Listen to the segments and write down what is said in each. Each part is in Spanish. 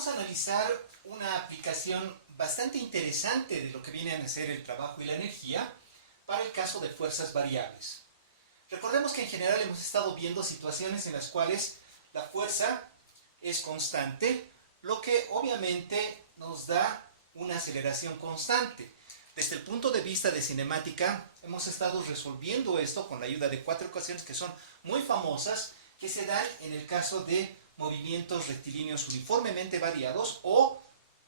vamos a analizar una aplicación bastante interesante de lo que viene a ser el trabajo y la energía para el caso de fuerzas variables. Recordemos que en general hemos estado viendo situaciones en las cuales la fuerza es constante, lo que obviamente nos da una aceleración constante. Desde el punto de vista de cinemática, hemos estado resolviendo esto con la ayuda de 4 ecuaciones que son muy famosas, que se dan en el caso de movimientos rectilíneos uniformemente variados o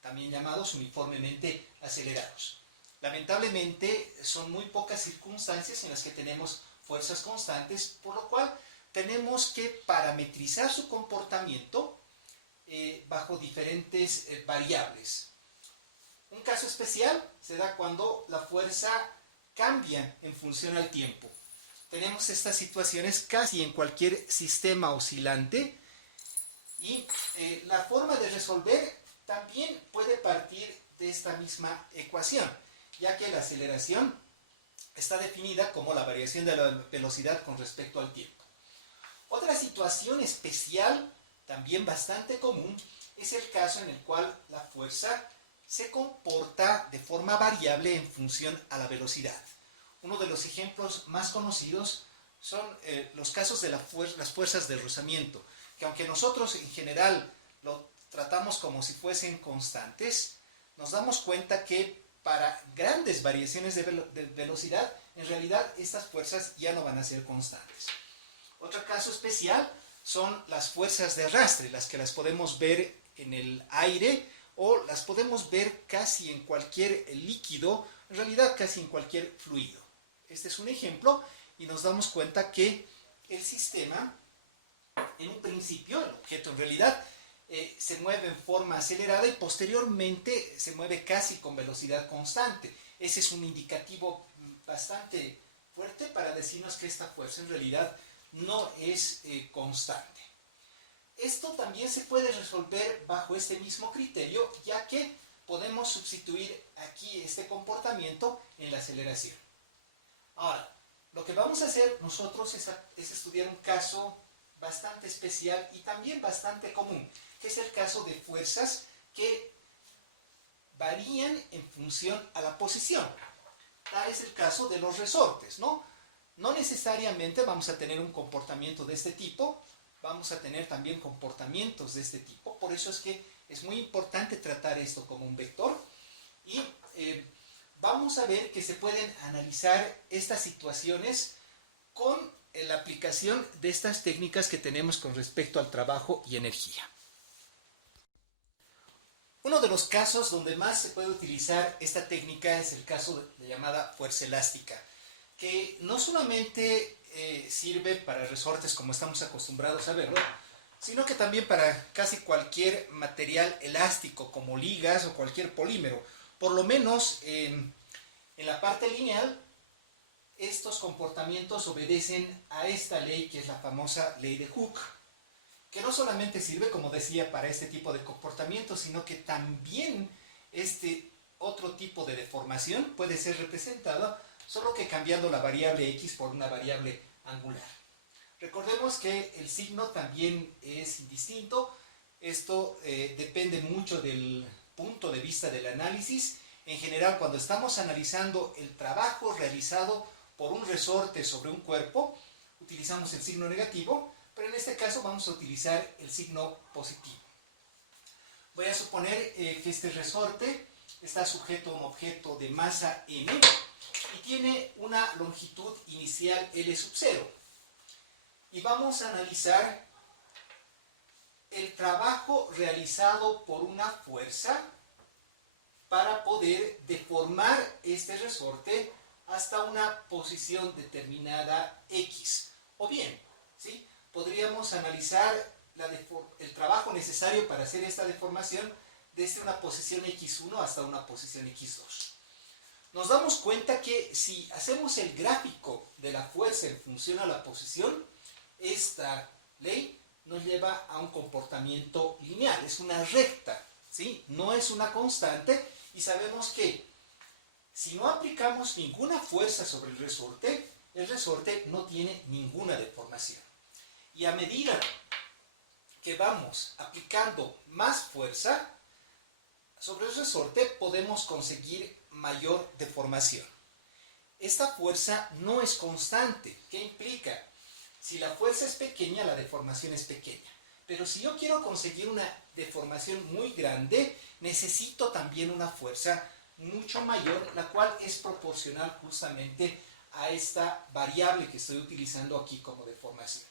también llamados uniformemente acelerados. Lamentablemente, son muy pocas circunstancias en las que tenemos fuerzas constantes, por lo cual tenemos que parametrizar su comportamiento bajo diferentes variables. Un caso especial se da cuando la fuerza cambia en función al tiempo. Tenemos estas situaciones casi en cualquier sistema oscilante y la forma de resolver también puede partir de esta misma ecuación, ya que la aceleración está definida como la variación de la velocidad con respecto al tiempo. Otra situación especial, también bastante común, es el caso en el cual la fuerza se comporta de forma variable en función a la velocidad. Uno de los ejemplos más conocidos son los casos de las fuerzas de rozamiento, que aunque nosotros en general lo tratamos como si fuesen constantes, nos damos cuenta que para grandes variaciones de velocidad, en realidad estas fuerzas ya no van a ser constantes. Otro caso especial son las fuerzas de arrastre, las que las podemos ver en el aire o las podemos ver casi en cualquier líquido, en realidad casi en cualquier fluido. Este es un ejemplo y nos damos cuenta que el sistema, en un principio, el objeto en realidad, se mueve en forma acelerada y posteriormente se mueve casi con velocidad constante. Ese es un indicativo bastante fuerte para decirnos que esta fuerza en realidad no es constante. Esto también se puede resolver bajo este mismo criterio, ya que podemos sustituir aquí este comportamiento en la aceleración. Ahora, lo que vamos a hacer nosotros es estudiar un caso bastante especial y también bastante común, que es el caso de fuerzas que varían en función a la posición. Tal es el caso de los resortes, ¿no? No necesariamente vamos a tener un comportamiento de este tipo, vamos a tener también comportamientos de este tipo, por eso es que es muy importante tratar esto como un vector y vamos a ver que se pueden analizar estas situaciones con la aplicación de estas técnicas que tenemos con respecto al trabajo y energía. Uno de los casos donde más se puede utilizar esta técnica es el caso de llamada fuerza elástica, que no solamente sirve para resortes como estamos acostumbrados a verlo, sino que también para casi cualquier material elástico como ligas o cualquier polímero. Por lo menos en la parte lineal, estos comportamientos obedecen a esta ley que es la famosa ley de Hooke, que no solamente sirve, como decía, para este tipo de comportamientos, sino que también este otro tipo de deformación puede ser representada solo que cambiando la variable x por una variable angular. Recordemos que el signo también es indistinto. Esto depende mucho del punto de vista del análisis. En general, cuando estamos analizando el trabajo realizado por un resorte sobre un cuerpo, utilizamos el signo negativo, pero en este caso vamos a utilizar el signo positivo. Voy a suponer que este resorte está sujeto a un objeto de masa m y tiene una longitud inicial L sub 0. Y vamos a analizar el trabajo realizado por una fuerza para poder deformar este resorte hasta una posición determinada X. O bien, ¿sí?, podríamos analizar el trabajo necesario para hacer esta deformación desde una posición X1 hasta una posición X2. Nos damos cuenta que si hacemos el gráfico de la fuerza en función a la posición, esta ley nos lleva a un comportamiento lineal, es una recta, ¿sí?, no es una constante, y sabemos que si no aplicamos ninguna fuerza sobre el resorte no tiene ninguna deformación. Y a medida que vamos aplicando más fuerza sobre el resorte, podemos conseguir mayor deformación. Esta fuerza no es constante. ¿Qué implica? Si la fuerza es pequeña, la deformación es pequeña. Pero si yo quiero conseguir una deformación muy grande, necesito también una fuerza mucho mayor, la cual es proporcional justamente a esta variable que estoy utilizando aquí como deformación.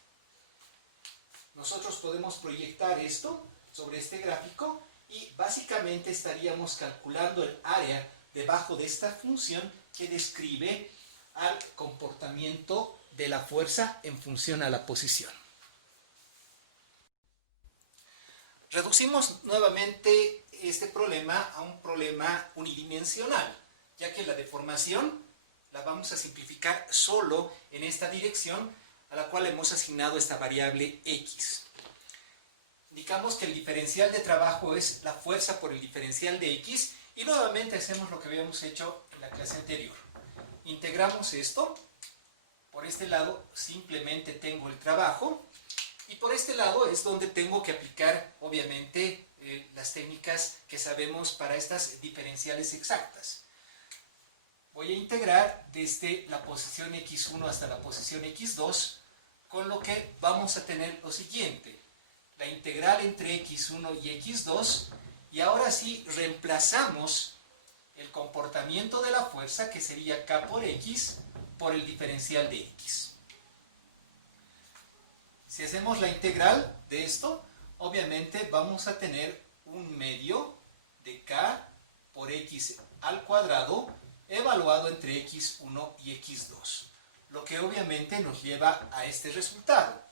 Nosotros podemos proyectar esto sobre este gráfico y básicamente estaríamos calculando el área debajo de esta función que describe al comportamiento de la fuerza en función a la posición. Reducimos nuevamente este problema a un problema unidimensional, ya que la deformación la vamos a simplificar solo en esta dirección a la cual hemos asignado esta variable x. Indicamos que el diferencial de trabajo es la fuerza por el diferencial de x y nuevamente hacemos lo que habíamos hecho en la clase anterior. Integramos esto, por este lado simplemente tengo el trabajo y por este lado es donde tengo que aplicar obviamente las técnicas que sabemos para estas diferenciales exactas. Voy a integrar desde la posición x1 hasta la posición x2, con lo que vamos a tener lo siguiente: la integral entre x1 y x2, y ahora sí reemplazamos el comportamiento de la fuerza, que sería k por x, por el diferencial de x. Si hacemos la integral de esto, obviamente vamos a tener un medio de k por x al cuadrado evaluado entre x1 y x2, lo que obviamente nos lleva a este resultado.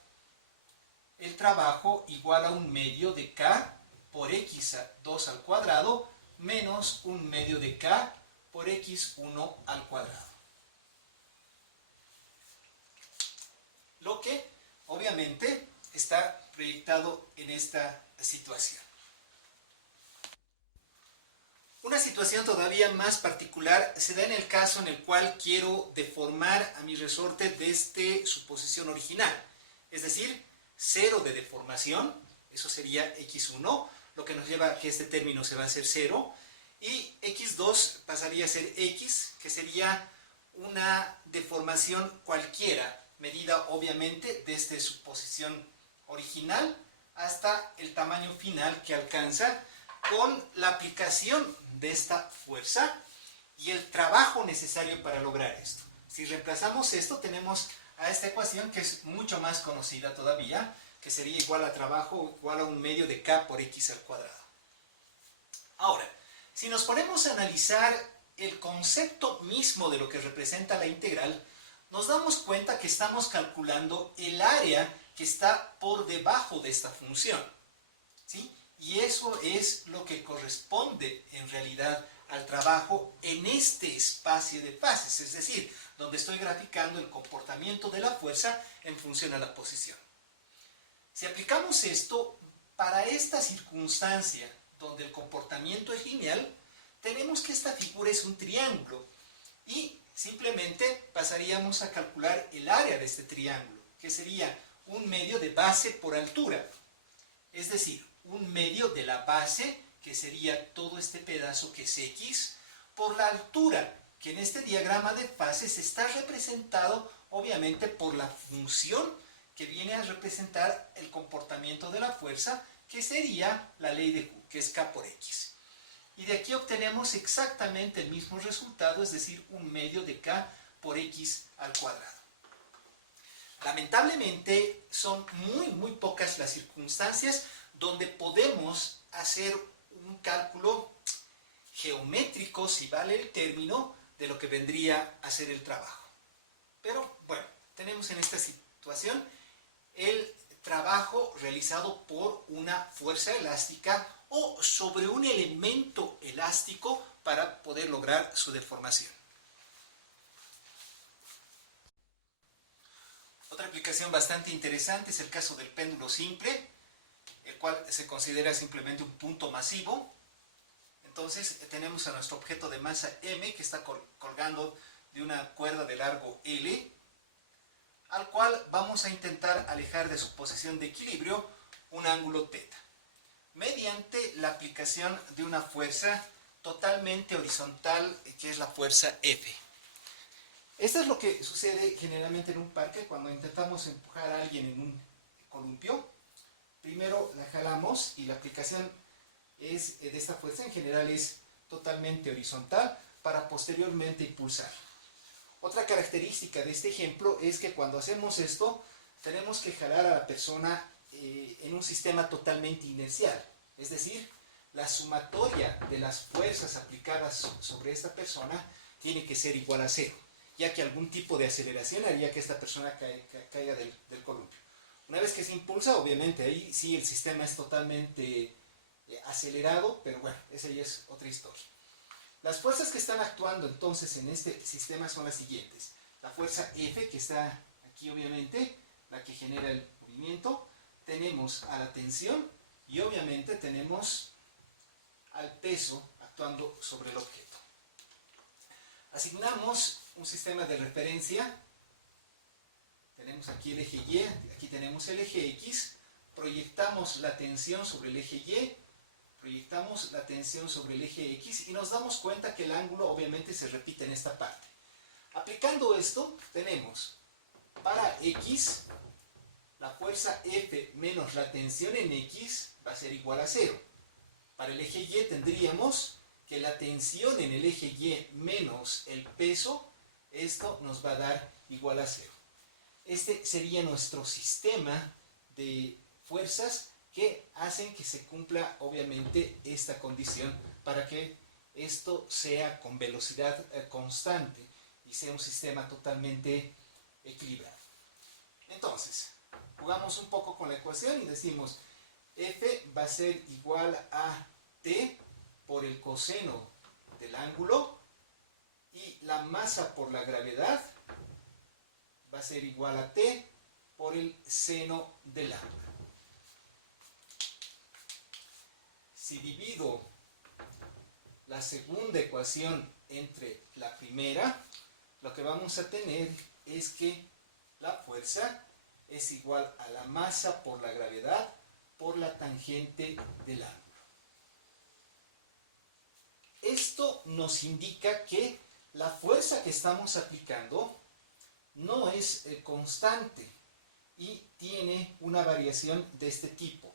El trabajo igual a un medio de k por x2 al cuadrado menos un medio de k por x1 al cuadrado. Lo que obviamente está proyectado en esta situación. Una situación todavía más particular se da en el caso en el cual quiero deformar a mi resorte desde su posición original, es decir, 0 de deformación, eso sería x1, lo que nos lleva a que este término se va a hacer 0, y x2 pasaría a ser x, que sería una deformación cualquiera, medida obviamente desde su posición original hasta el tamaño final que alcanza con la aplicación de esta fuerza y el trabajo necesario para lograr esto. Si reemplazamos esto, tenemos a esta ecuación que es mucho más conocida todavía, que sería igual a trabajo igual a un medio de k por x al cuadrado. Ahora, si nos ponemos a analizar el concepto mismo de lo que representa la integral, nos damos cuenta que estamos calculando el área que está por debajo de esta función, ¿sí? Y eso es lo que corresponde en realidad al trabajo en este espacio de fases, es decir, donde estoy graficando el comportamiento de la fuerza en función a la posición. Si aplicamos esto para esta circunstancia donde el comportamiento es lineal, tenemos que esta figura es un triángulo y simplemente pasaríamos a calcular el área de este triángulo, que sería un medio de base por altura, es decir, un medio de la base, que sería todo este pedazo que es x, por la altura, que en este diagrama de fases está representado obviamente por la función que viene a representar el comportamiento de la fuerza, que sería la ley de Q, que es k por x. Y de aquí obtenemos exactamente el mismo resultado, es decir, un medio de k por x al cuadrado. Lamentablemente son muy pocas las circunstancias donde podemos hacer un cálculo geométrico, si vale el término, de lo que vendría a ser el trabajo. Pero bueno, tenemos en esta situación el trabajo realizado por una fuerza elástica o sobre un elemento elástico para poder lograr su deformación. Otra aplicación bastante interesante es el caso del péndulo simple, el cual se considera simplemente un punto masivo. Entonces tenemos a nuestro objeto de masa m que está colgando de una cuerda de largo L, al cual vamos a intentar alejar de su posición de equilibrio un ángulo θ, mediante la aplicación de una fuerza totalmente horizontal, que es la fuerza F. Esto es lo que sucede generalmente en un parque cuando intentamos empujar a alguien en un columpio. Primero la jalamos y la aplicación de esta fuerza en general es totalmente horizontal para posteriormente impulsar. Otra característica de este ejemplo es que cuando hacemos esto tenemos que jalar a la persona en un sistema totalmente inercial, es decir, la sumatoria de las fuerzas aplicadas sobre esta persona tiene que ser igual a cero, ya que algún tipo de aceleración haría que esta persona caiga del columpio. Una vez que se impulsa, obviamente ahí sí el sistema es totalmente acelerado, pero bueno, esa ya es otra historia. Las fuerzas que están actuando entonces en este sistema son las siguientes. La fuerza F, que está aquí obviamente, la que genera el movimiento. Tenemos a la tensión y obviamente tenemos al peso actuando sobre el objeto. Asignamos un sistema de referencia. Tenemos aquí el eje Y, aquí tenemos el eje X. Proyectamos la tensión sobre el eje Y, proyectamos la tensión sobre el eje X y nos damos cuenta que el ángulo obviamente se repite en esta parte. Aplicando esto, tenemos para X, la fuerza F menos la tensión en X va a ser igual a 0. Para el eje Y tendríamos que la tensión en el eje Y menos el peso, esto nos va a dar igual a 0. Este sería nuestro sistema de fuerzas que hacen que se cumpla obviamente esta condición para que esto sea con velocidad constante y sea un sistema totalmente equilibrado. Entonces, jugamos un poco con la ecuación y decimos F va a ser igual a T por el coseno del ángulo y la masa por la gravedad va a ser igual a T por el seno del ángulo. Si divido la segunda ecuación entre la primera, lo que vamos a tener es que la fuerza es igual a la masa por la gravedad por la tangente del ángulo. Esto nos indica que la fuerza que estamos aplicando no es constante y tiene una variación de este tipo.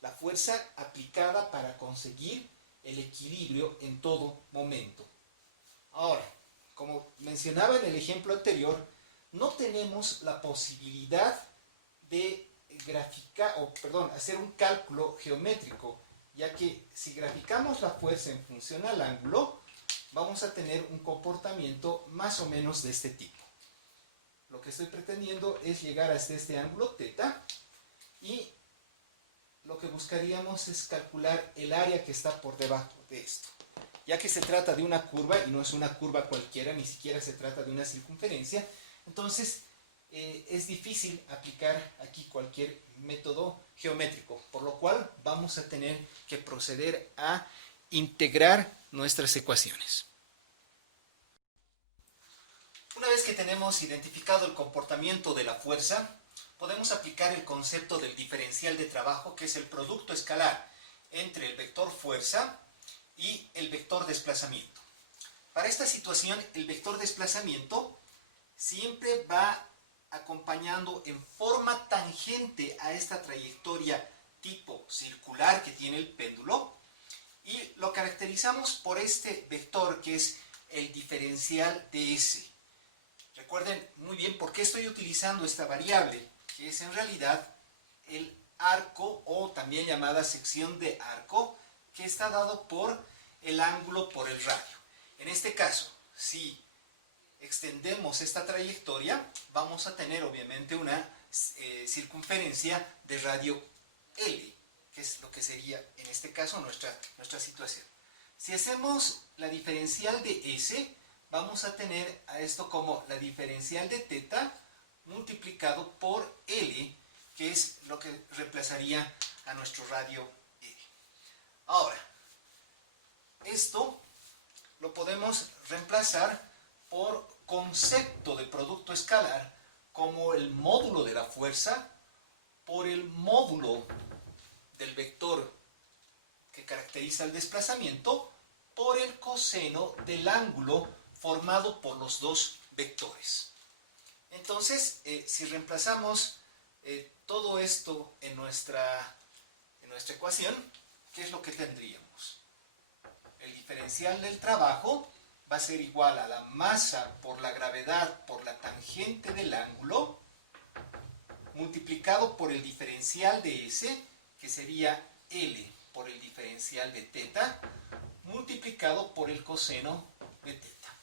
La fuerza aplicada para conseguir el equilibrio en todo momento. Ahora, como mencionaba en el ejemplo anterior, no tenemos la posibilidad de hacer un cálculo geométrico, ya que si graficamos la fuerza en función al ángulo, vamos a tener un comportamiento más o menos de este tipo. Lo que estoy pretendiendo es llegar hasta este ángulo θ y lo que buscaríamos es calcular el área que está por debajo de esto. Ya que se trata de una curva y no es una curva cualquiera, ni siquiera se trata de una circunferencia, entonces es difícil aplicar aquí cualquier método geométrico, por lo cual vamos a tener que proceder a integrar nuestras ecuaciones. Una vez que tenemos identificado el comportamiento de la fuerza, podemos aplicar el concepto del diferencial de trabajo, que es el producto escalar entre el vector fuerza y el vector desplazamiento. Para esta situación, el vector desplazamiento siempre va acompañando en forma tangente a esta trayectoria tipo circular que tiene el péndulo y lo caracterizamos por este vector que es el diferencial de S. Recuerden muy bien por qué estoy utilizando esta variable, que es en realidad el arco o también llamada sección de arco, que está dado por el ángulo por el radio. En este caso, si extendemos esta trayectoria, vamos a tener obviamente una circunferencia de radio L, que es lo que sería en este caso nuestra situación. Si hacemos la diferencial de S, vamos a tener a esto como la diferencial de θ multiplicado por L, que es lo que reemplazaría a nuestro radio L. Ahora, esto lo podemos reemplazar por concepto de producto escalar como el módulo de la fuerza por el módulo del vector que caracteriza el desplazamiento por el coseno del ángulo formado por los dos vectores. Entonces, si reemplazamos todo esto en nuestra ecuación, ¿qué es lo que tendríamos? El diferencial del trabajo va a ser igual a la masa por la gravedad por la tangente del ángulo, multiplicado por el diferencial de S, que sería L por el diferencial de teta, multiplicado por el coseno de teta.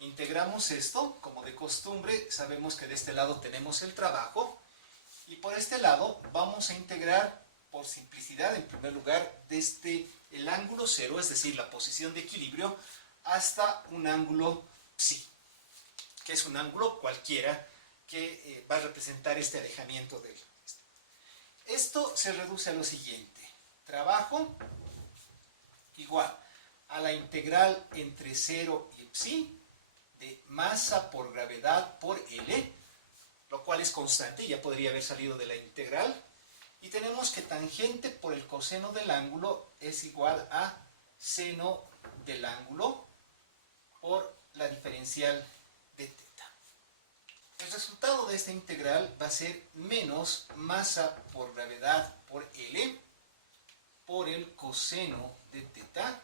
Integramos esto, como de costumbre, sabemos que de este lado tenemos el trabajo, y por este lado vamos a integrar, por simplicidad, en primer lugar, desde el ángulo cero, es decir, la posición de equilibrio, hasta un ángulo psi, que es un ángulo cualquiera que va a representar este alejamiento del. Esto se reduce a lo siguiente: trabajo igual a la integral entre 0 y psi de masa por gravedad por L, lo cual es constante, ya podría haber salido de la integral, y tenemos que tangente por el coseno del ángulo es igual a seno del ángulo por la diferencial de teta. El resultado de esta integral va a ser menos masa por gravedad por L por el coseno de teta,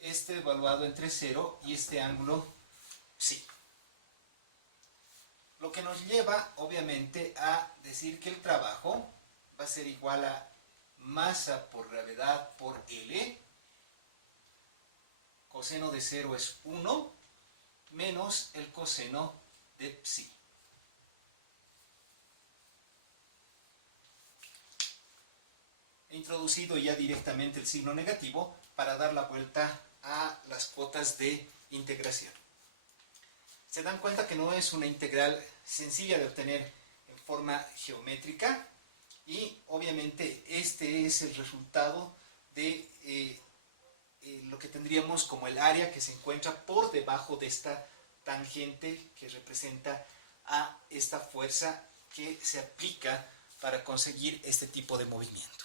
este evaluado entre 0 y este ángulo psi. Lo que nos lleva, obviamente, a decir que el trabajo va a ser igual a masa por gravedad por L, coseno de 0 es 1, menos el coseno de psi. He introducido ya directamente el signo negativo para dar la vuelta a las cuotas de integración. Se dan cuenta que no es una integral sencilla de obtener en forma geométrica, y obviamente este es el resultado de lo que tendríamos como el área que se encuentra por debajo de esta tangente que representa a esta fuerza que se aplica para conseguir este tipo de movimiento.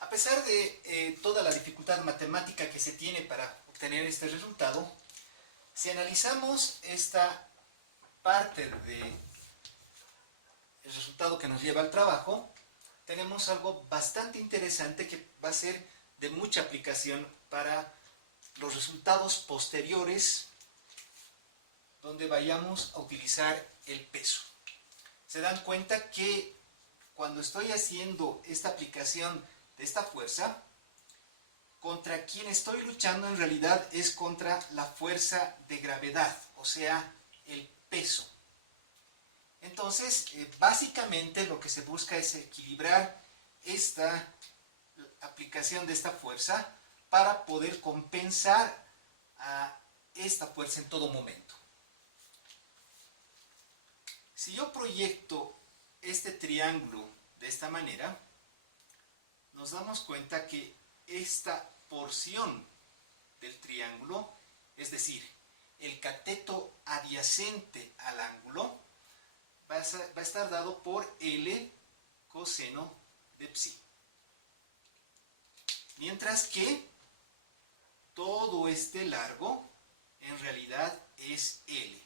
A pesar de toda la dificultad matemática que se tiene para obtener este resultado, si analizamos esta parte del resultado que nos lleva al trabajo, tenemos algo bastante interesante que va a ser de mucha aplicación para los resultados posteriores donde vayamos a utilizar el peso. Se dan cuenta que cuando estoy haciendo esta aplicación de esta fuerza, contra quien estoy luchando en realidad es contra la fuerza de gravedad, o sea, el peso. Entonces, básicamente lo que se busca es equilibrar esta aplicación de esta fuerza para poder compensar a esta fuerza en todo momento. Si yo proyecto este triángulo de esta manera, nos damos cuenta que esta porción del triángulo, es decir, el cateto adyacente al ángulo, va a estar dado por L coseno de psi. Mientras que todo este largo en realidad es L.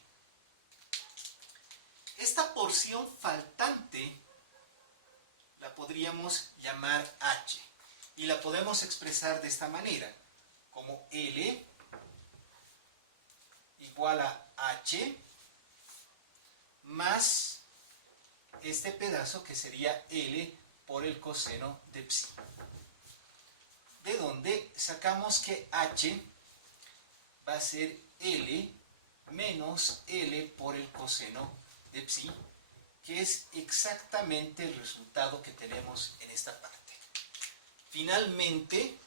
Esta porción faltante la podríamos llamar H, y la podemos expresar de esta manera, como L igual a H más este pedazo que sería L por el coseno de psi. De donde sacamos que H va a ser L menos L por el coseno de psi, que es exactamente el resultado que tenemos en esta parte. Finalmente,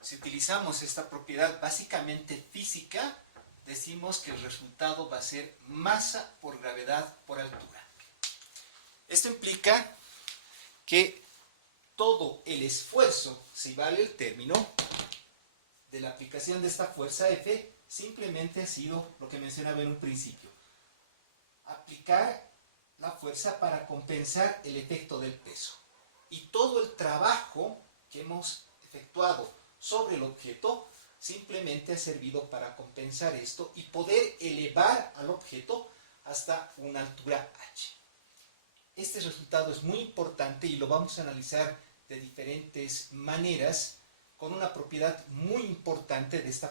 si utilizamos esta propiedad básicamente física, decimos que el resultado va a ser masa por gravedad por altura. Esto implica que todo el esfuerzo, si vale el término, de la aplicación de esta fuerza F simplemente ha sido lo que mencionaba en un principio. aplicar la fuerza para compensar el efecto del peso. Y todo el trabajo que hemos efectuado sobre el objeto simplemente ha servido para compensar esto y poder elevar al objeto hasta una altura h. Este resultado es muy importante y lo vamos a analizar de diferentes maneras con una propiedad muy importante de esta